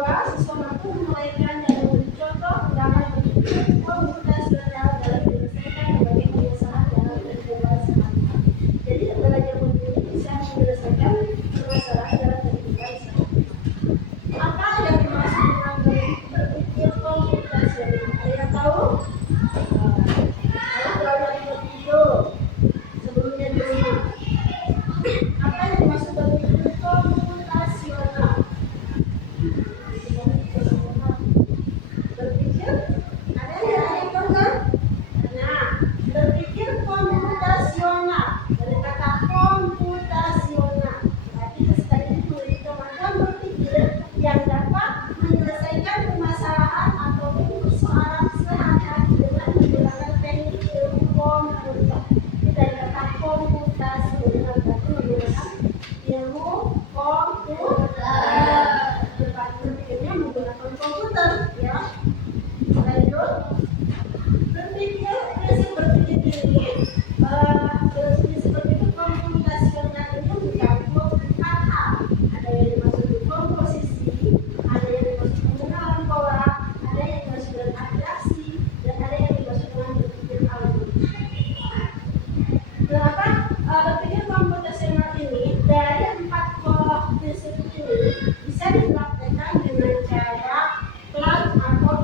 kedua, siswa mampu menaikkan dan memberi contoh tindakan berpikir komputasional dalam menyelesaikan berbagai permasalahan dalam kehidupan sehari-hari. Jadi belajar mandiri bisa menyelesaikan permasalahan dalam kehidupan sehari-hari. Apa yang dimaksud dengan berpikir komputasional? Ada yang tahu? Kalau belajar video sebelumnya dulu. Apa yang dimaksud berpikir komputasional? Berpikir, ada yang tahu kan? Nah, berpikir komputasional dari kata komputasional. Berarti tadi itu kemampuan berpikir yang dapat menyelesaikan permasalahan ataupun persoalan sehari-hari dengan menggunakan teknik ilmu komputer. Ini dari kata komputasional berarti menggunakan ilmu komputer. Berpikirnya menggunakan komputer, ya. Lanjut, berpikir prinsip berpikir ini, prinsip berpikir komputasional ini mencakup 4 hal. Ada yang dimaksud komposisi, ada yang dimaksud pengenalan pola, ada yang dimaksud dengan abstraksi, dan ada yang dimaksud dengan berpikir algoritma. Kenapa berpikir komputasional ini dari 4 prinsip ini bisa dipraktekkan dengan cara plug atau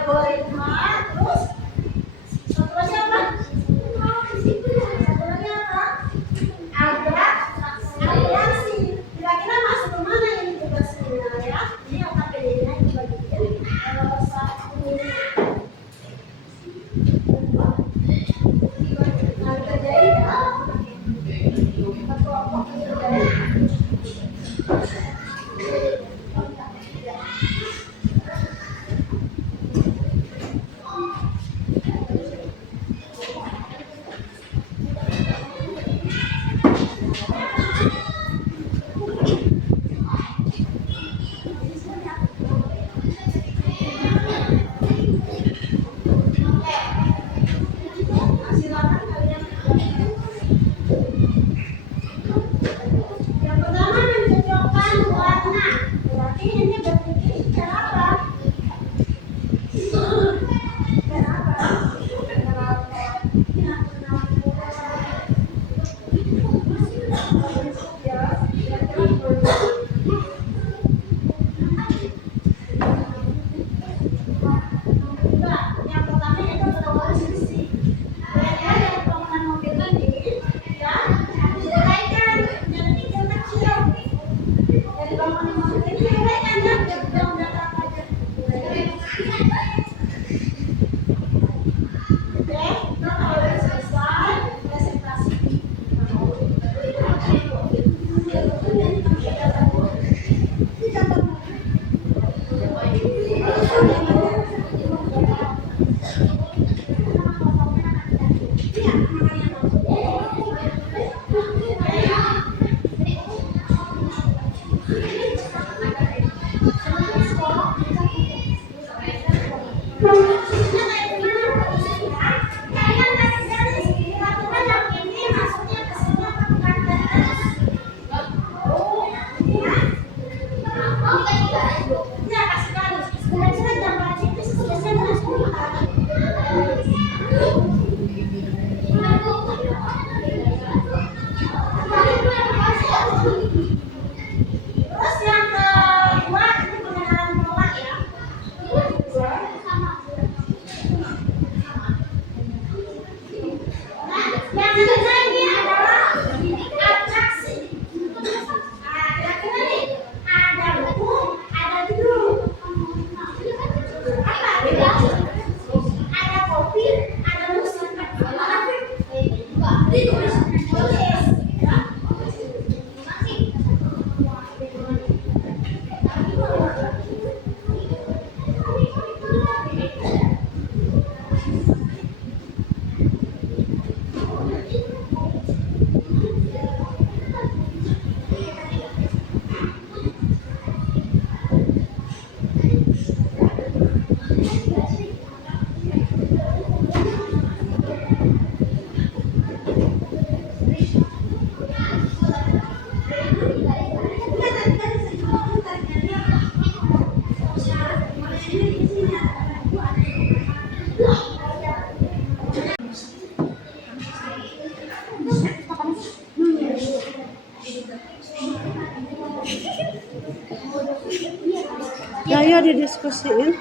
algoritma, terus satu lagi apa? Satu lagi apa? Ada aliansi. Kira-kira masuk ke mana ini tugasnya ya? Ini AKPD-nya dibagi satu. Nah, terjadi ya. Kelompok terjadi. Silakan kalian. Yang pertama mencocokkan warna. Berarti ini berpikir cara apa? Kenapa? Yang pertama itu adalah posisi. Dari bangunan mobil ini, ya, diuraikan menjadi kecil kecil. Dari bangunan mobil ini diuraikan ya, dalam data pajak. Oke, kita kalau selesai presentasi. Terus yang kedua ini pengenalan pola ya. Nah, yang ketiga ini adalah atraksi. Nah, kira-kira nih ada buku, ada judul. Apa? Ada kopi, ada musik. Tulis. Ya. Ya didiskusiin.